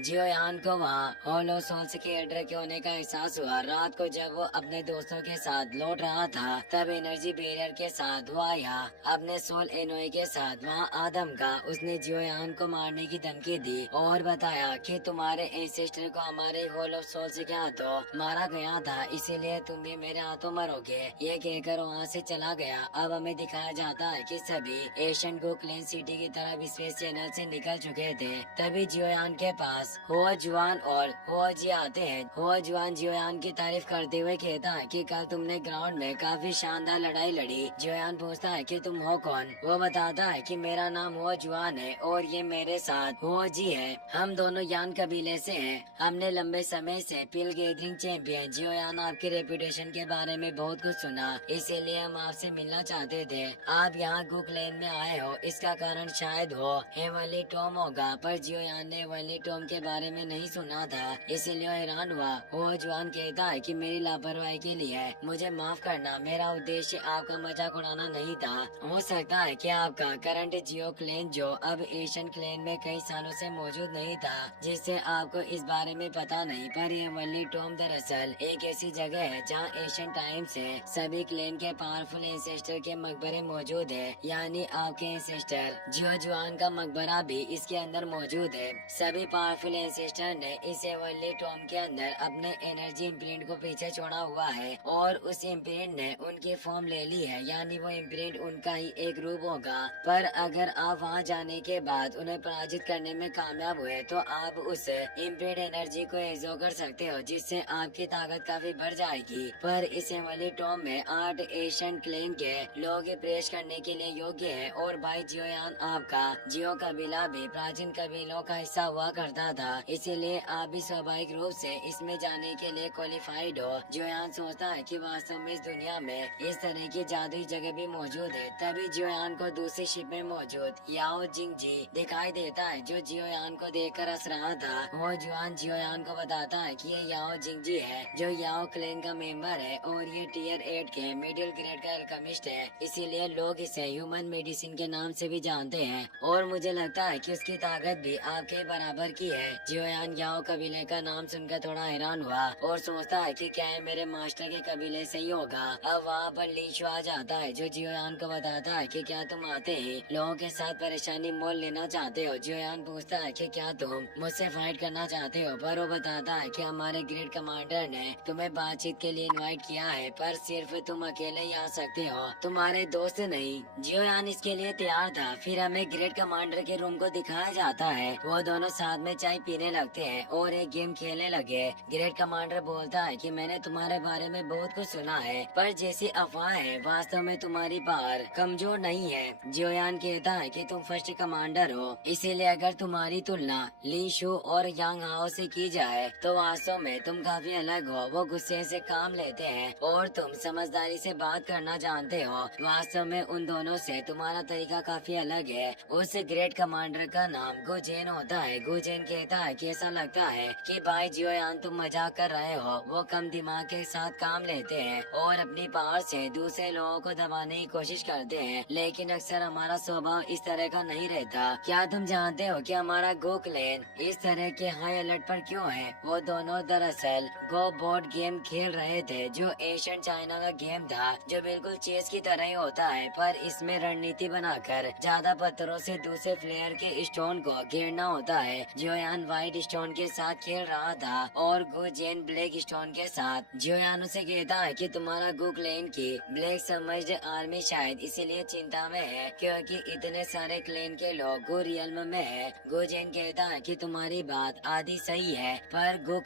जियोयान को वहाँ होलो सोल्स के एड्रे के होने का एहसास हुआ। रात को जब वो अपने दोस्तों के साथ लौट रहा था तब एनर्जी बैरियर के साथ वो आया अपने सोल एनोई के साथ वहाँ आदम का। उसने जियोयान को मारने की धमकी दी और बताया कि तुम्हारे एंसेस्टर को हमारे होलो सोल्स के हाथों मारा गया था, इसीलिए तुम भी मेरे हाथों मरोगे। ये कहकर वहाँ से चला गया। अब हमें दिखाया जाता है कि सभी एशियन को क्लीन सिटी की तरफ स्पेस चैनल से निकल चुके थे। तभी जियोयान के पास हुआ जुआन और हुआ जी आते हैं। हुआ जुआन जियोयान की तारीफ करते हुए कहता है कि कल तुमने ग्राउंड में काफी शानदार लड़ाई लड़ी। जियोयान पूछता है कि तुम हो कौन? वो बताता है कि मेरा नाम हुआ जुआन है और ये मेरे साथ हुआ जी है। हम दोनों यान कबीले से हैं। हमने लंबे समय से पिल गैदरिंग चैंपियन जियोयान आपके रेपुटेशन के बारे में बहुत कुछ सुना, इसीलिए हम आपसे मिलना चाहते थे। आप यहाँ गुक लेन में आए हो, इसका कारण शायद हो हेवनली टॉम होगा। पर जियोयान ने हेवनली टॉम के बारे में नहीं सुना था, इसीलिए हैरान हुआ। वो जुआन कहता है कि मेरी लापरवाही के लिए मुझे माफ करना। मेरा उद्देश्य आपका मजाक उड़ाना नहीं था। हो सकता है कि आपका करंट जियो क्लेन जो अब एशियन क्लेन में कई सालों से मौजूद नहीं था, जिससे आपको इस बारे में पता नहीं। पर ये हेवनली टॉम दरअसल एक ऐसी जगह है जहाँ एशियन टाइम से सभी क्लेन के पावरफुल एंसेस्टर के मकबरे मौजूद है, यानी आपके एंसेस्टर जियो जुआन का मकबरा भी इसके अंदर मौजूद है। सभी पावरफुल एंसेस्टर ने इस हेवनली टॉम के अंदर अपने एनर्जी इम्प्रिंट को पीछे छोड़ा हुआ है और उस इम्प्रिंट ने उनकी फॉर्म ले ली है, यानी वो इम्प्रिंट उनका ही एक रूप होगा। पर अगर आप वहाँ जाने के बाद उन्हें पराजित करने में कामयाब हुए तो आप उस इम्प्रिंट एनर्जी को एग्जो कर सकते हो, जिससे आपकी ताकत काफी बढ़ जाएगी। पर इस हेवनली टॉम में 8 एशियन क्लेन के लोग प्रवेश करने के लिए योग्य है और भाई जियोयान आपका जियो कबीला भी प्राचीन कबीलों का हिस्सा हुआ करता था, इसीलिए आप भी स्वाभाविक रूप से इसमें जाने के लिए क्वालिफाइड हो। जियोयान सोचता है कि वास्तव में इस दुनिया में इस तरह की जादुई जगह भी मौजूद है। तभी जियोयान को दूसरी शिप में मौजूद याओ जिंग जी दिखाई देता है, जो जियोयान को देखकर हंस रहा था। वो जुआन जियोयान को बताता है कि ये याओ जिंग जी है, जो याओ क्लेन का मेंबर है और ये टियर 8 के मिडिल ग्रेड का अल्केमिस्ट है, इसीलिए लोग इसे ह्यूमन मेडिसिन के नाम से भी जानते हैं। और मुझे लगता है कि उसकी ताकत भी आपके बराबर की है। जियोयान याओ कबीले का नाम सुनकर थोड़ा हैरान हुआ और सोचता है कि क्या है मेरे मास्टर के कबीले से ही होगा। अब वहाँ पर लीशु आ जाता है, जो जियोयान को बताता है कि क्या तुम आते ही लोगों के साथ परेशानी मोल लेना चाहते हो। जियोयान पूछता है कि क्या तुम मुझसे फाइट करना चाहते हो, पर वो बताता है कि हमारे ग्रेड कमांडर ने तुम्हें बातचीत के लिए इनवाइट किया है, पर सिर्फ तुम अकेले ही आ सकते हो, तुम्हारे दोस्त नहीं। जियोयान इसके लिए तैयार था। फिर हमें ग्रेड कमांडर के रूम को दिखाया जाता है। वो दोनों साथ में चाय पीने लगते हैं और एक गेम खेलने लगे। ग्रेड कमांडर बोलता है कि मैंने तुम्हारे बारे में बहुत कुछ सुना है, पर जैसी अफवाह है वास्तव में तुम्हारी पावर कमजोर नहीं है। जियोयान कहता है कि तुम फर्स्ट कमांडर हो, इसीलिए अगर तुम्हारी तुलना ली शू और यांग हाओ से की जाए तो वास्तव में तुम काफी अलग हो। वो गुस्से से काम लेते हैं और तुम समझदारी से बात करना जानते हो। वास्तव में उन दोनों से तुम्हारा तरीका काफी अलग है। उस ग्रेट कमांडर का नाम गुजेन होता है। गुजेन कहता है कि ऐसा लगता है कि भाई जियोयान तुम मजाक कर रहे हो। वो कम दिमाग के साथ काम लेते हैं और अपनी पावर से दूसरे लोगों को दबाने की कोशिश करते हैं, लेकिन अक्सर हमारा स्वभाव इस तरह का नहीं रहता। क्या तुम जानते हो कि हमारा गो क्लेन इस तरह के हाई अलर्ट पर क्यों है? वो दोनों दरअसल गो बोर्ड गेम खेल रहे थे, जो एशियन चाइना का गेम था, जो बिल्कुल चेस की तरह ही होता है, पर इसमें रणनीति बनाकर ज्यादा पत्थरों से दूसरे प्लेयर के स्टोन को घेरना होता है। जियोयान व्हाइट स्टोन के साथ खेल रहा था और गुजेन ब्लैक स्टोन के साथ। जियोयान उसे कहता है कि तुम्हारा गो क्लेन की ब्लैक समझ आर्मी शायद इसीलिए चिंता में है क्योंकि इतने सारे क्लेन के लोग गो रियल्म में है। गुजेन कहता है कि तुम्हारी बात आधी सही है, पर गो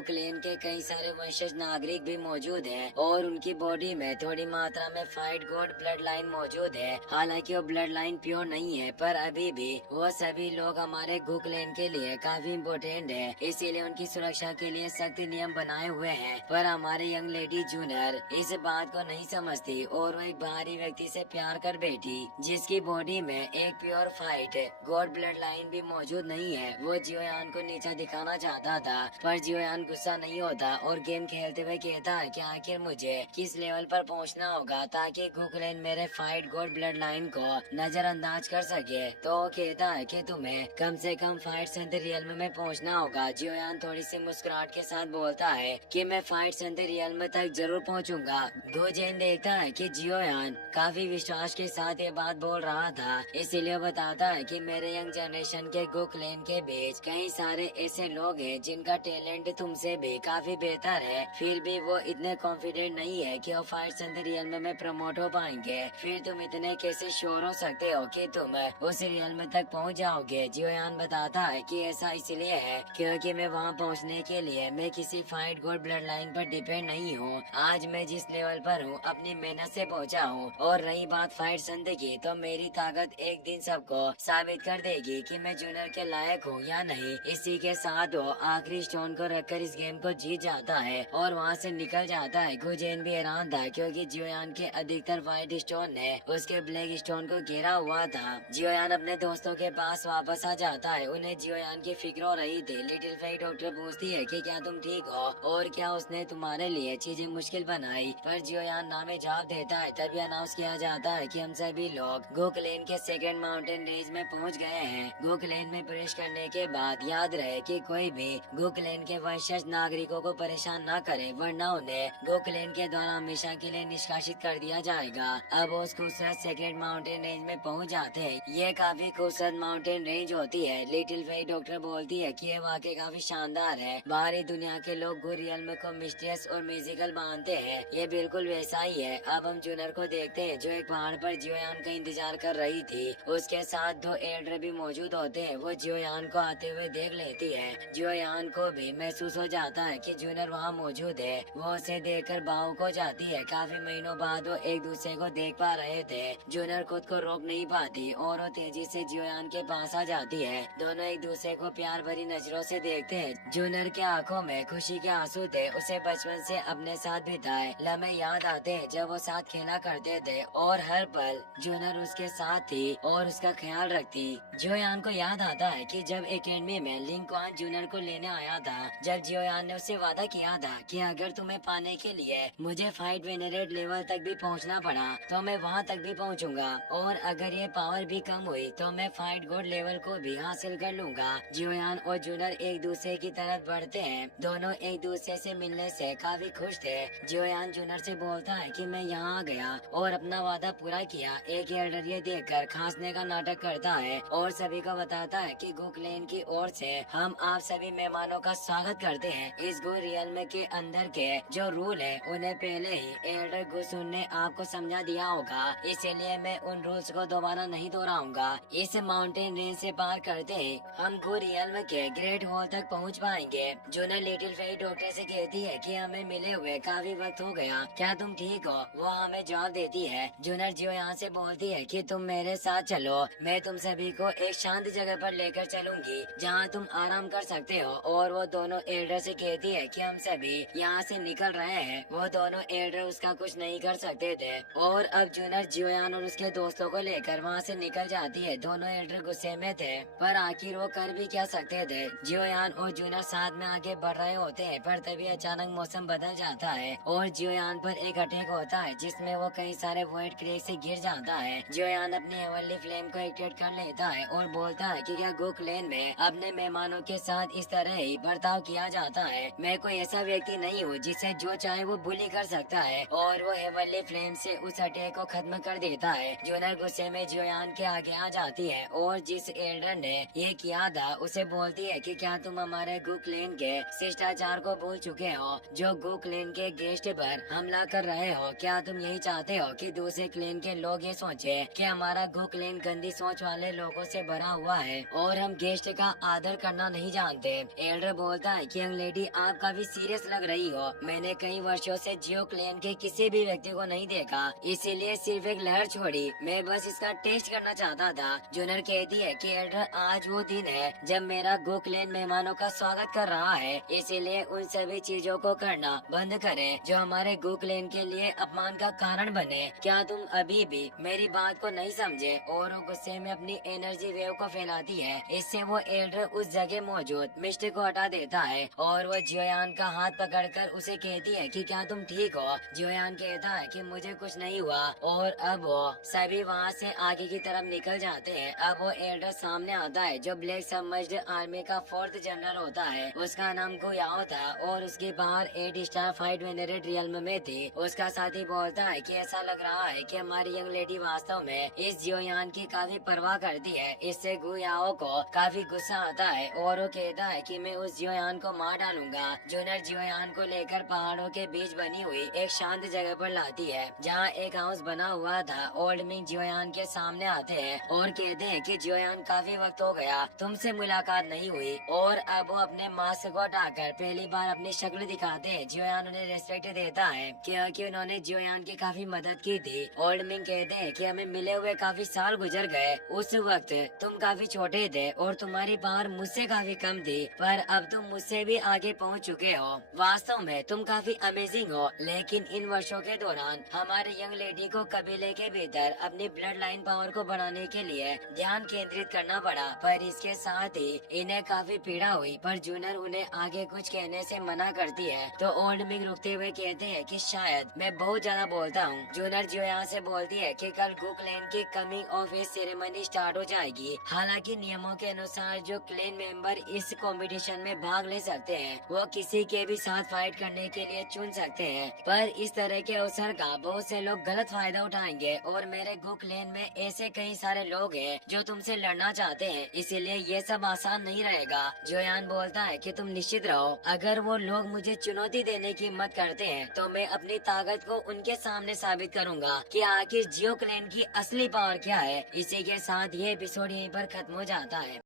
क्लेन के कई सारे वंशज नागरिक भी मौजूद हैं और उनकी बॉडी में थोड़ी मात्रा में फाइट गॉड ब्लड लाइन मौजूद है। हालांकि वो ब्लड लाइन प्योर नहीं है, पर अभी भी वो सभी लोग हमारे गो क्लेन के लिए काफी इम्पोर्टेंट है, इसीलिए उनकी सुरक्षा के लिए सख्त नियम बनाए हुए हैं। पर हमारी यंग लेडी जूनियर इस बात को नहीं समझती और वो एक बाहरी व्यक्ति से प्यार कर बैठी, जिसकी बॉडी में एक pure fight God blood line भी मौजूद नहीं है। वो जियोयान को नीचा दिखाना चाहता था, पर जियोयान गुस्सा नहीं होता और गेम खेलते हुए कहता है कि आखिर मुझे किस लेवल पर पहुंचना होगा ताकि गुकलेन मेरे फाइट गॉड ब्लड लाइन को नजरअंदाज कर सके। तो वो कहता है कि तुम्हें कम से कम फाइट सेंटर रियल्म में पहुंचना होगा। जियोयान थोड़ी सी मुस्कुराहट के साथ बोलता है कि मैं फाइट सेंटर रियल्म तक जरूर पहुंचूंगा। गोजेन देखता है कि जियोयान काफी विश्वास के साथ ये बात बोल रहा था, इसीलिए बताता है कि मेरे यंग जनरेशन के गोकलेन के बीच कई सारे ऐसे लोग हैं जिनका टैलेंट तुमसे भी काफी बेहतर है, फिर भी वो इतने कॉन्फिडेंट नहीं है कि वो फाइट सेंटर रियल्म में प्रमोट हो पाएंगे। फिर तुम इतने कैसे श्योर हो सकते हो कि तुम उस रियल्म तक पहुंच जाओगे? जियोयान बताता है कि ऐसा इसलिए है क्योंकि मैं वहां पहुंचने के लिए मैं किसी फाइट गॉड ब्लड लाइन पर डिपेंड नहीं हूँ। आज मैं जिस लेवल पर हूँ अपनी मेहनत से पहुंचा हूँ। और रही बात फाइट संधि की, तो मेरी ताकत एक दिन सबको साबित कर देगी कि मैं जूनियर के लायक हूँ या नहीं। इसी के साथ वो आखिरी स्टोन को रखकर इस गेम को जीत जाता है और वहाँ से निकल जाता है। गुजेन भी हैरान था क्योंकि जियोयान के अधिकतर व्हाइट स्टोन ने उसके ब्लैक स्टोन को घेरा हुआ था। जियोयान अपने दोस्तों के पास वापस आ जाता है। उन्हें जियोयान की फिक्र हो रही थी। लिटिल फेई डॉक्टर पूछती है कि क्या तुम ठीक हो और क्या उसने तुम्हारे लिए चीजें मुश्किल बनाई, पर जियोयान ना में जवाब देता है। तभी अनाउंस किया जाता है कि हम सभी लोग गोकलेन के सेकंड माउंटेन रेंज में पहुंच गए हैं। गोकलेन में प्रवेश करने के बाद याद रहे कि कोई भी गोकलेन के वंशज नागरिकों को परेशान न करे, वरना उन्हें गोकलेन के द्वारा हमेशा के लिए निष्कासित कर दिया जाएगा। अब उस खूबसूरत सेकंड माउंटेन रेंज में पहुंच जाते हैं। ये काफी खूबसूरत माउंटेन रेंज होती है। लिटिल फेई डॉक्टर बोलती है कि ये वाकई काफी शानदार है। बाहरी दुनिया के लोग गो रियल्म को मिस्टीरियस और म्यूजिकल मानते हैं, ये बिल्कुल वैसा ही है। अब हम जूनर को देखते हैं जो एक पहाड़ पर जियोयान का इंतजार कर रही थी। उसके साथ दो एल्डर भी मौजूद होते हैं। वो जियोयान को आते हुए देख लेती है। जियोयान को भी महसूस हो जाता है कि जूनर वहाँ मौजूद है। वो उसे देखकर भावुक हो जाती है। काफी महीनों बाद वो एक दूसरे को देख पा रहे थे। जूनर खुद को रोक नहीं पाती और वो तेजी से जियोयान के पास आ जाती है। दोनों एक दूसरे को प्यार भरी नजरों से देखते हैं। जूनर के आंखों में खुशी के आंसू थे। उसे बचपन से अपने साथ बिताए लम्हे याद आते हैं जब वो साथ खेला करते थे और हर पल जूनर उसके साथ थी और उसका ख्याल रखती। जियोयान को याद आता है कि जब एकेडमी में लिंकवान जूनर को लेने आया था, जब जियोयान ने उससे वादा किया था कि अगर तुम्हें पाने के लिए मुझे फाइट वेनरेट लेवल तक भी पहुंचना पड़ा तो मैं वहां तक भी पहुंचूंगा, और अगर ये पावर भी कम हुई तो मैं फाइट गॉड लेवल को भी हासिल कर लूंगा। जियोयान और जूनर एक दूसरे की तरफ बढ़ते हैं। दोनों एक दूसरे से मिलने से काफी खुश थे। जियोयान जूनर से बोलता है कि मैं यहाँ आ गया और अपना वादा पूरा किया। एक एल्डर ये देखकर खांसने का नाटक करता है और सभी को बताता है कि गोकलेन की ओर से हम आप सभी मेहमानों का स्वागत करते हैं। इस गो रियल्म के अंदर के जो रूल है उन्हें पहले ही एल्डर गुसुन ने आपको समझा दिया होगा, इसीलिए मैं उन रूल्स को दोबारा नहीं दोहराऊंगा। इस माउंटेन रेंज से पार करते ही हम गो रियल्म के ग्रेट हॉल तक पहुंच पाएंगे। जूनर लिटिल फेई डॉक्टर से कहती है कि हमें मिले हुए काफी वक्त हो गया, क्या तुम ठीक हो? वो हमें जवाब देती है। जूनर जियोयान से बोलती है कि तुम मेरे साथ चलो, मैं तुम सभी को एक शांत जगह पर लेकर चलूंगी जहाँ तुम आराम कर सकते हो। और वो दोनों एल्डर से कहती है कि हम सभी यहाँ से निकल रहे हैं। वो दोनों एल्डर उसका कुछ नहीं कर सकते थे और अब जूनर जियोयान और उसके दोस्तों को लेकर वहाँ से निकल जाती है। दोनों एल्डर गुस्से में थे, पर आखिर वो कर भी क्या सकते थे। जियोयान और जूनर साथ में आगे बढ़ रहे होते हैं, पर तभी अचानक मौसम बदल जाता है और जियोयान पर एक अटैक होता है जिसमें वो कई सारे वाइट क्रेक से गिर जाता है। जियोयान अपनी हेवनली फ्लेम को एक्टिवेट कर लेता है और बोलता है कि क्या गोकलेन में अपने मेहमानों के साथ इस तरह ही बर्ताव किया जाता है? मैं कोई ऐसा व्यक्ति नहीं हूँ जिसे जो चाहे वो बुली कर सकता है। और वो हेवनली फ्लेम से उस अटैक को खत्म कर देता है। जूनर गुस्से में जियोयान के आगे आ जाती है और जिस एल्डर ने ये किया था उसे बोलती है कि क्या तुम हमारे गोकलेन के शिष्टाचार को भूल चुके हो जो गोकलेन के गेस्ट पर हमला कर रहे हो? क्या तुम यही चाहते हो कि दूसरे क्लेन के लोग ये सोचे कि हमारा गोकलेन गंदी सोच वाले लोगों से भरा हुआ है और हम गेस्ट का आदर करना नहीं जानते? एल्डर बोलता है कि यंग लेडी आप काफी सीरियस लग रही हो। मैंने कई वर्षों से जियो क्लेन के किसी भी व्यक्ति को नहीं देखा, इसीलिए सिर्फ एक लहर छोड़ी। मैं बस इसका टेस्ट करना चाहता था। जूनर कहती है कि एल्डर आज वो दिन है जब मेरा गोकलेन मेहमानों का स्वागत कर रहा है, इसीलिए उन सभी चीजों को करना बंद करें जो हमारे गोकलेन के लिए अपमान का कारण बने। क्या तुम अभी भी मेरी बात को नहीं समझे? और वो गुस्से में अपनी एनर्जी वेव को फैलाती है। इससे वो एल्डर उस जगह मौजूद मिस्टर को हटा देता है और वो जियोयान का हाथ पकड़कर उसे कहती है कि क्या तुम ठीक हो? जियोयान कहता है कि मुझे कुछ नहीं हुआ और अब वो सभी वहाँ से आगे की तरफ निकल जाते हैं। अब वो एल्डर सामने आता है जो ब्लैक सबमर्ज्ड आर्मी का 4th जनरल होता है। उसका नाम गुयाओ था और उसकी बाहर 8 स्टार फाइट वेनरेट रियल्म में थी। उसका साथी बोलता है कि ऐसा लग रहा है कि हमारी यंग लेडी वास्तव में इस जियोयान की काफी परवाह करती है। इससे गुयाओ को काफी गुस्सा आता है और वो कहता है कि मैं उस जियोयान को मार डालूंगा। जूनर जियोयान को लेकर पहाड़ों के बीच बनी हुई एक शांत जगह पर लाती है जहाँ एक हाउस बना हुआ था। ओल्ड मिंग जियोयान के सामने आते हैं और कहते हैं कि जियोयान काफी वक्त हो गया तुमसे मुलाकात नहीं हुई, और अब वो अपने मास्क को हटाकर पहली बार अपनी शक्ल दिखाते हैं। जियोयान उन्हें रेस्पेक्ट देता है क्योंकि उन्होंने जियोयान की काफी मदद की थी। ओल्ड मिंग कहते हैं कि हमें मिले हुए काफी साल गुजर गए। उस वक्त तुम काफी छोटे थे और तुम्हारी पावर मुझसे काफी कम थी, पर अब तुम मुझसे भी आगे पहुंच चुके हो। वास्तव में तुम काफी अमेजिंग हो, लेकिन इन वर्षों के दौरान हमारे यंग लेडी को कबीले के भीतर अपनी ब्लड लाइन पावर को बढ़ाने के लिए ध्यान केंद्रित करना पड़ा, पर इसके साथ ही इन्हें काफी पीड़ा हुई। पर जूनर उन्हें आगे कुछ कहने से मना करती है तो ओल्ड मिंग रुकते हुए कहते हैं कि शायद मैं बहुत ज्यादा बोलता हूँ। जूनर जियोयान से बोलती है कि कल गु क्लैन की coming of age ceremony start हो जाएगी। हालांकि नियमों के अनुसार जो क्लैन मेंबर इस कंपटीशन में भाग ले सकते हैं वो किसी के भी साथ फाइट करने के लिए चुन सकते हैं, पर इस तरह के अवसर का बहुत से लोग गलत फायदा उठाएंगे और मेरे गु क्लैन में ऐसे कई सारे लोग हैं जो तुमसे लड़ना चाहते हैं, इसीलिए ये सब आसान नहीं रहेगा। जियोयान बोलता है कि तुम निश्चित रहो, अगर वो लोग मुझे चुनौती देने की हिम्मत करते हैं तो मैं अपनी ताकत को उनके सामने साबित करूंगा कि आखिर जियो क्लैन की असली पावर क्या है। इसी के साथ ये एपिसोड यहीं पर खत्म हो जाता है।